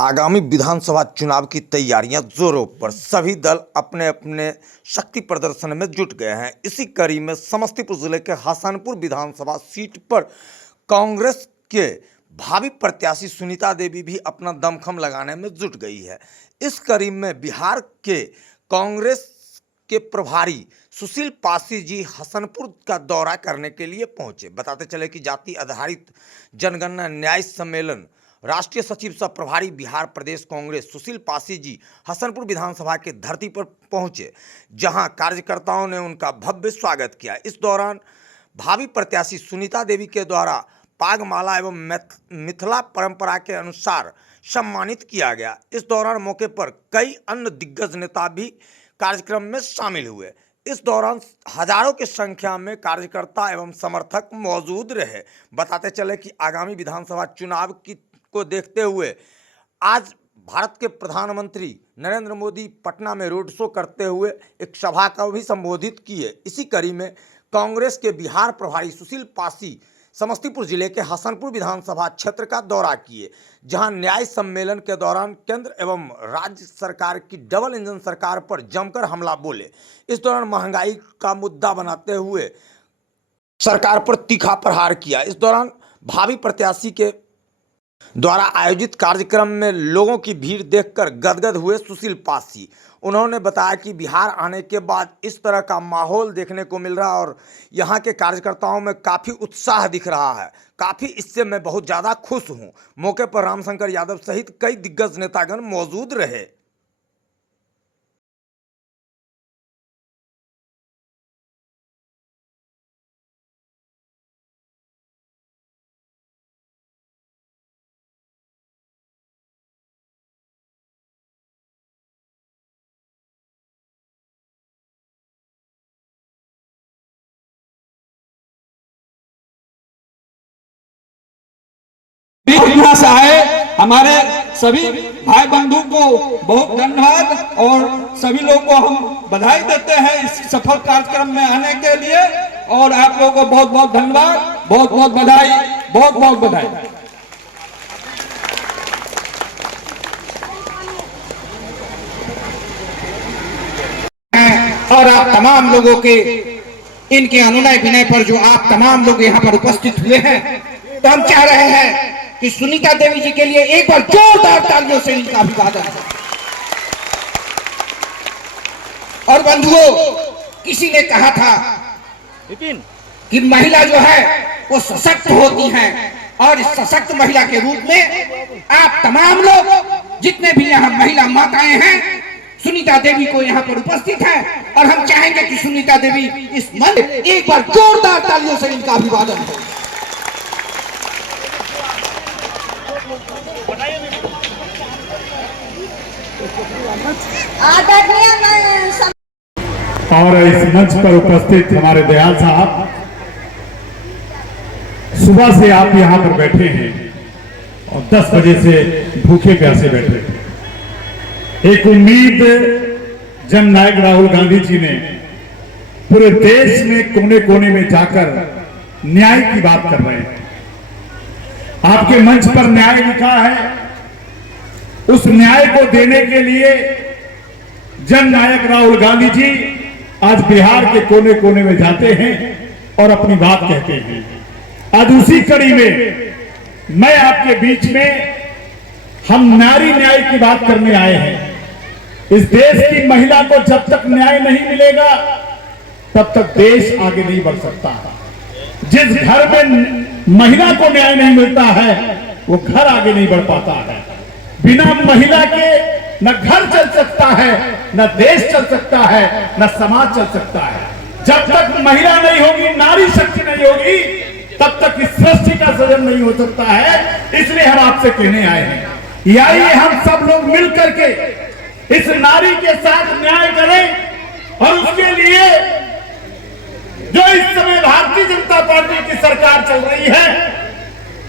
आगामी विधानसभा चुनाव की तैयारियां जोरों पर। सभी दल अपने अपने शक्ति प्रदर्शन में जुट गए हैं। इसी कड़ी में समस्तीपुर जिले के हसनपुर विधानसभा सीट पर कांग्रेस के भावी प्रत्याशी सुनीता देवी भी अपना दमखम लगाने में जुट गई है। इस कड़ी में बिहार के कांग्रेस के प्रभारी सुशील पासी जी हसनपुर का दौरा करने के लिए पहुंचे। बताते चले कि जाति आधारित जनगणना न्याय सम्मेलन राष्ट्रीय सचिव सह प्रभारी बिहार प्रदेश कांग्रेस सुशील पासी जी हसनपुर विधानसभा के धरती पर पहुंचे, जहां कार्यकर्ताओं ने उनका भव्य स्वागत किया। इस दौरान भावी प्रत्याशी सुनीता देवी के द्वारा पागमाला एवं मिथिला परंपरा के अनुसार सम्मानित किया गया। इस दौरान मौके पर कई अन्य दिग्गज नेता भी कार्यक्रम में शामिल हुए। इस दौरान हजारों की संख्या में कार्यकर्ता एवं समर्थक मौजूद रहे। बताते चले कि आगामी विधानसभा चुनाव को देखते हुए आज भारत के प्रधानमंत्री नरेंद्र मोदी पटना में रोड शो करते हुए एक सभा का भी संबोधित किए। इसी कड़ी में कांग्रेस के बिहार प्रभारी सुशील पासी समस्तीपुर जिले के हसनपुर विधानसभा क्षेत्र का दौरा किए, जहां न्याय सम्मेलन के दौरान केंद्र एवं राज्य सरकार की डबल इंजन सरकार पर जमकर हमला बोले। इस दौरान महंगाई का मुद्दा बनाते हुए सरकार पर तीखा प्रहार किया। इस दौरान भावी प्रत्याशी के द्वारा आयोजित कार्यक्रम में लोगों की भीड़ देखकर गदगद हुए सुशील पासी। उन्होंने बताया कि बिहार आने के बाद इस तरह का माहौल देखने को मिल रहा है और यहाँ के कार्यकर्ताओं में काफ़ी उत्साह दिख रहा है। काफ़ी इससे मैं बहुत ज़्यादा खुश हूँ। मौके पर रामशंकर यादव सहित कई दिग्गज नेतागण मौजूद रहे। यहाँ से आए हमारे सभी भाई बंधु को बहुत धन्यवाद और सभी लोगों को हम बधाई देते हैं इस सफल कार्यक्रम में आने के लिए। और आप लोगों को बहुत बहुत धन्यवाद, बहुत बहुत बधाई, बहुत बहुत बधाई। और आप तमाम लोगों के इनके अनुनय विनय पर जो आप तमाम लोग यहाँ पर उपस्थित हुए हैं, तो हम चाह रहे हैं कि सुनीता देवी जी के लिए एक बार जोरदार तालियों से इनका अभिवादन है। और बंधुओं, किसी ने कहा था कि महिला जो है वो सशक्त होती हैं, और इस सशक्त महिला के रूप में आप तमाम लोग जितने भी यहाँ महिला माताएं हैं, सुनीता देवी को यहाँ पर उपस्थित है। और हम चाहेंगे कि सुनीता देवी इस मंच एक बार जोरदार तालियों से इनका अभिवादन हो। और इस मंच पर उपस्थित हमारे दयाल साहब, सुबह से आप यहाँ पर बैठे हैं और 10 बजे से भूखे प्यासे बैठे थे। एक उम्मीद जननायक राहुल गांधी जी ने पूरे देश में कोने कोने में जाकर न्याय की बात कर रहे हैं। आपके मंच पर न्याय लिखा है, उस न्याय को देने के लिए जननायक राहुल गांधी जी आज बिहार के कोने कोने में जाते हैं और अपनी बात कहते हैं। आज उसी कड़ी में मैं आपके बीच में हम नारी न्याय की बात करने आए हैं। इस देश की महिला को जब तक न्याय नहीं मिलेगा तब तक देश आगे नहीं बढ़ सकता। जिस घर में महिला को न्याय नहीं मिलता है वो घर आगे नहीं बढ़ पाता है। बिना महिला के न घर चल सकता है, न देश चल सकता है, न समाज चल सकता है। जब तक महिला नहीं होगी, नारी शक्ति नहीं होगी, तब तक इस सृष्टि का सृजन नहीं हो सकता है। इसलिए हम आपसे कहने आए हैं, आइए हम सब लोग मिलकर के इस नारी के साथ न्याय करें। और उसके लिए जो इस समय भारतीय जनता पार्टी की सरकार चल रही है,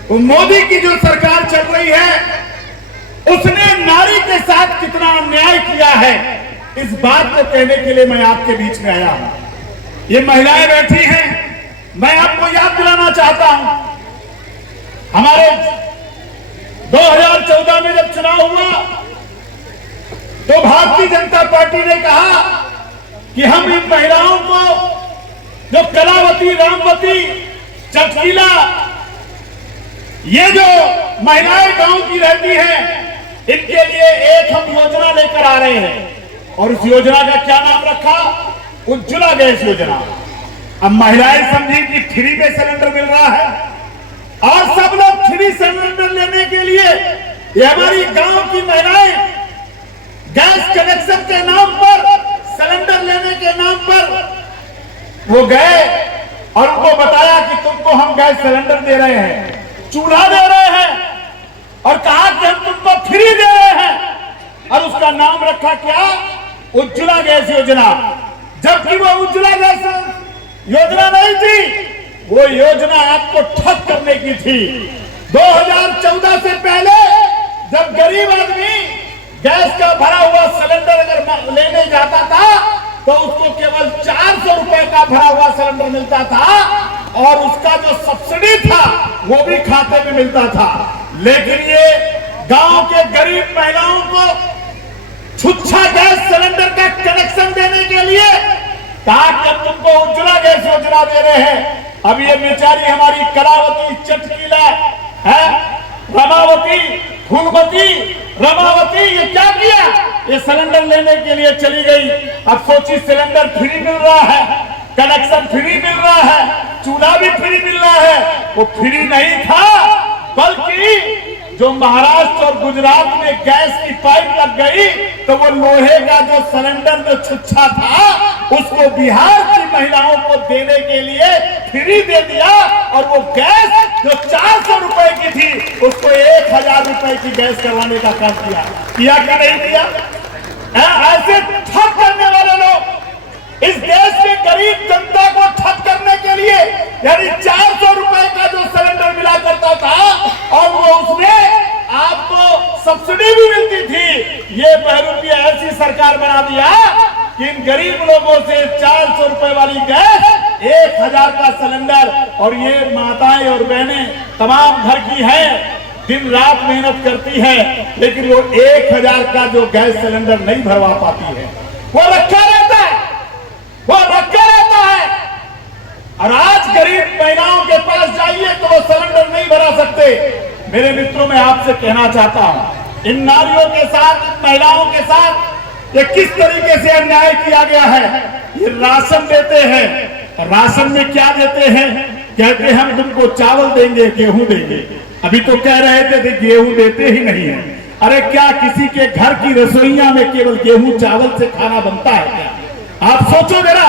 वो मोदी की जो सरकार चल रही है, उसने नारी के साथ कितना अन्याय किया है, इस बात को कहने के लिए मैं आपके बीच में आया हूं। ये महिलाएं बैठी हैं, मैं आपको याद दिलाना चाहता हूं, हमारे 2014 में जब चुनाव हुआ पार्टी ने कहा कि हम इन महिलाओं को जो कलावती, रामवती, चटकीला, ये जो महिलाएं गांव की रहती हैं, इनके लिए एक हम योजना लेकर आ रहे हैं। और उस योजना का क्या नाम रखा? उज्ज्वला गैस योजना। अब महिलाएं समझी कि फ्री में सिलेंडर मिल रहा है और सब लोग फ्री सिलेंडर लेने के लिए, ये हमारी गांव की महिलाएं गैस कनेक्शन के नाम पर, सिलेंडर लेने के नाम पर वो गए और उनको बताया कि तुमको हम गैस सिलेंडर दे रहे हैं, चूल्हा दे रहे हैं, और कहा कि हम तुमको फ्री दे रहे हैं। और उसका नाम रखा क्या? उज्ज्वला गैस योजना। जबकि वो उज्ज्वला गैस योजना नहीं थी, वो योजना आपको ठप करने की थी। 2014 से पहले जब गरीब आदमी गैस का भरा हुआ सिलेंडर अगर लेने जाता था तो उसको केवल 400 रुपए का भरा हुआ सिलेंडर मिलता था और उसका जो सब्सिडी था वो भी खाते में मिलता था। लेकिन ये गांव के गरीब महिलाओं को छुच्छा गैस सिलेंडर का कनेक्शन देने के लिए कहा कि अब तुमको उज्ज्वला गैस योजना दे रहे हैं। अब ये बेचारी हमारी कलावती, चटकीला है, रमावती, फूलवती, रमावती, ये क्या किया? ये सिलेंडर लेने के लिए चली गई। अब सोची सिलेंडर फ्री मिल रहा है, कनेक्शन फ्री मिल रहा है, चूल्हा भी फ्री मिल रहा है। वो फ्री नहीं था, बल्कि जो महाराष्ट्र और गुजरात में गैस की पाइप लग गई तो वो लोहे का जो सिलेंडर जो छुच्छा था उसको बिहार की महिलाओं को देने के लिए फ्री दे दिया। और वो गैस जो 400 रुपए की थी उसको 1000 रुपए की गैस करवाने का काम किया कि नहीं किया? ऐसे ठग करने वाले लोग इस देश के गरीब जनता को ठग करने के लिए, यानी 400 रुपए का जो सिलेंडर मिला करता था और वो उसमें आपको सब्सिडी भी मिलती थी, ये बहरूपिया ऐसी सरकार बना दिया कि इन गरीब लोगों से 400 रुपए वाली गैस 1000 का सिलेंडर। और ये माताएं और बहनें तमाम घर की हैं, दिन रात मेहनत करती है, लेकिन वो 1000 का जो गैस सिलेंडर नहीं भरवा पाती है, वो रखा रहता है, वो रखा रहता है। और आज गरीब महिलाओं के पास जाइए तो वो सिलेंडर नहीं भरा सकते। मेरे मित्रों, मैं आपसे कहना चाहता हूं, इन नारियों के साथ, इन महिलाओं के साथ ये किस तरीके से अन्याय किया गया है। ये राशन देते हैं, राशन में क्या देते हैं? कहते हैं हम तुमको चावल देंगे, गेहूं देंगे। अभी तो कह रहे थे कि गेहूं देते ही नहीं है। अरे क्या किसी के घर की रसोइया में केवल गेहूं चावल से खाना बनता है क्या? आप सोचो जरा,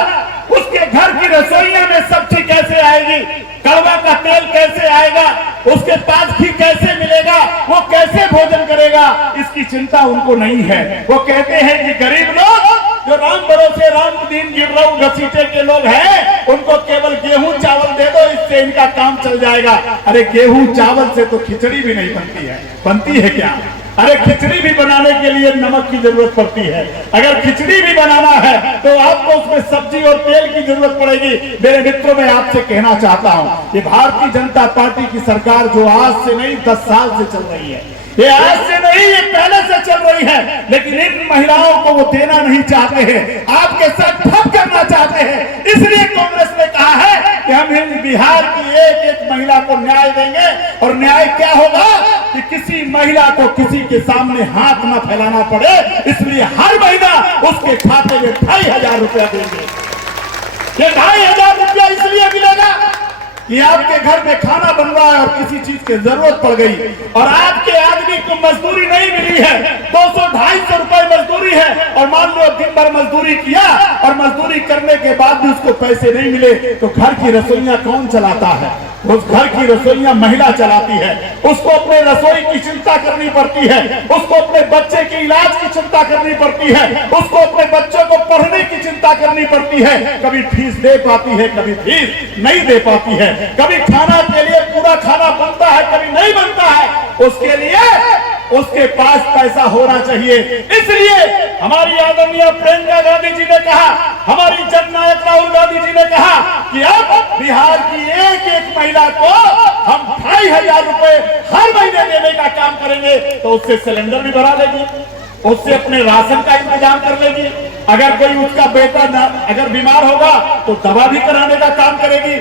उसके घर की रसोइया में सब्जी कैसे आएगी, कड़वा का तेल कैसे आएगा, उसके पास घी कैसे मिलेगा, वो कैसे भोजन करेगा, इसकी चिंता उनको नहीं है। वो कहते हैं कि गरीब लोग जो राम भरोसे राम दिन गिर रहा घसीटे के लोग हैं, उनको केवल गेहूं चावल दे दो, इससे इनका काम चल जाएगा। अरे गेहूं चावल से तो खिचड़ी भी नहीं बनती है, बनती है क्या? अरे खिचड़ी भी बनाने के लिए नमक की जरूरत पड़ती है। अगर खिचड़ी भी बनाना है तो आपको उसमें सब्जी और तेल की जरूरत पड़ेगी। मेरे मित्रों, मैं आपसे कहना चाहता हूं, ये भारतीय जनता पार्टी की सरकार जो आज से नहीं 10 साल से चल रही है, ये आज से नहीं, ये पहले से चल रही है, लेकिन इन महिलाओं को वो देना नहीं चाहते हैं, आपके साथ ठग करना चाहते हैं। इसलिए कांग्रेस ने कहा है कि हम बिहार की एक एक महिला को न्याय देंगे। और न्याय क्या होगा कि किसी महिला को किसी के सामने हाथ न फैलाना पड़े, इसलिए हर महीना उसके खाते में 2500 रुपया देंगे। ये 2500 रुपया इसलिए मिलेगा कि आपके घर में खाना बन रहा है और किसी चीज की जरूरत पड़ गई और आपके आदमी को मजदूरी नहीं मिली है, 200-250 रुपए मजदूरी है, और मान लो दिन भर मजदूरी किया और मजदूरी करने के बाद भी उसको पैसे नहीं मिले, तो घर की रसोइयां कौन चलाता है? उस घर की रसोइयां महिला चलाती है। उसको अपने रसोई की चिंता करनी पड़ती है, उसको अपने बच्चे के इलाज की चिंता करनी पड़ती है, उसको अपने बच्चों को पढ़ने की चिंता करनी पड़ती है। कभी फीस दे पाती है, कभी फीस नहीं दे पाती है, कभी खाना के लिए पूरा खाना बनता है, कभी नहीं बनता है। उसके लिए उसके पास पैसा होना चाहिए। इसलिए हमारी आदरणीय प्रियंका गांधी जी ने कहा, हमारी जननायक राहुल गांधी जी ने कहा कि अब बिहार की एक एक महिला को हम 2500 रुपए हर महीने देने का काम करेंगे, तो उससे सिलेंडर भी भरा देगी। उससे अपने राशन का इंतजाम कर लेगी। अगर कोई उसका बेटा अगर बीमार होगा तो दवा भी कराने का काम करेगी।